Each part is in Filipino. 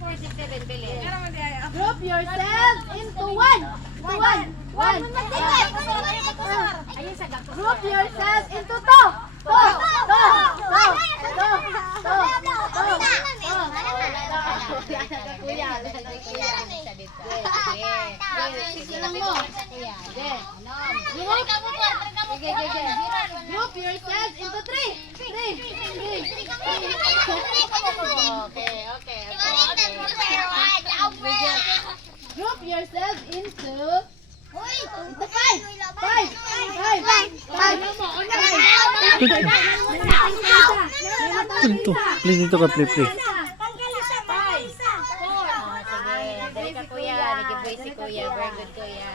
467 Belen. Group yourselves into one. One. Ayun sa gato. Group yourselves into two. Group yourselves into three. Group yourselves into five. Ito. Play dito ka, play. Sige, dali ka kuya. Nag-giveaway si kuya. Very good kuya.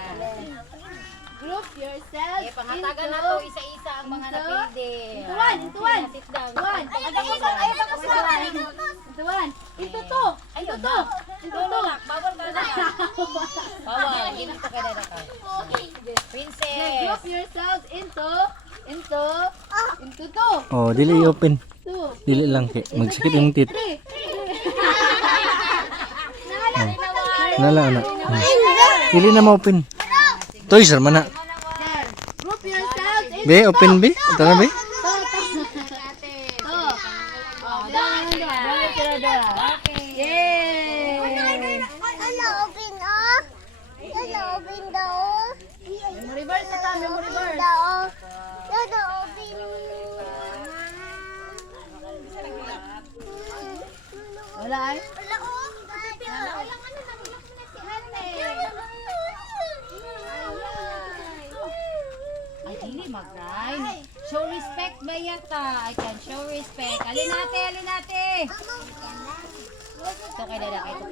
Group yourselves Eh, pangatagan na to isa-isa ang mga napili. Into one. Sit down. Into two. Bawal ka na. Bawal. Ginito ka na ka. Princess. Group yourselves into two. Oh, dili i-open. Two. Dili lang kay magsakit yung tit. Three. Nala ana. Dili na ma-open. Toy sir mana. Group yourselves into Be, open be. Tara be. Wala ay? Ay, dili mag-cry. Show respect ba yata? I can show respect. Alin nate. Ito kay dada. Ito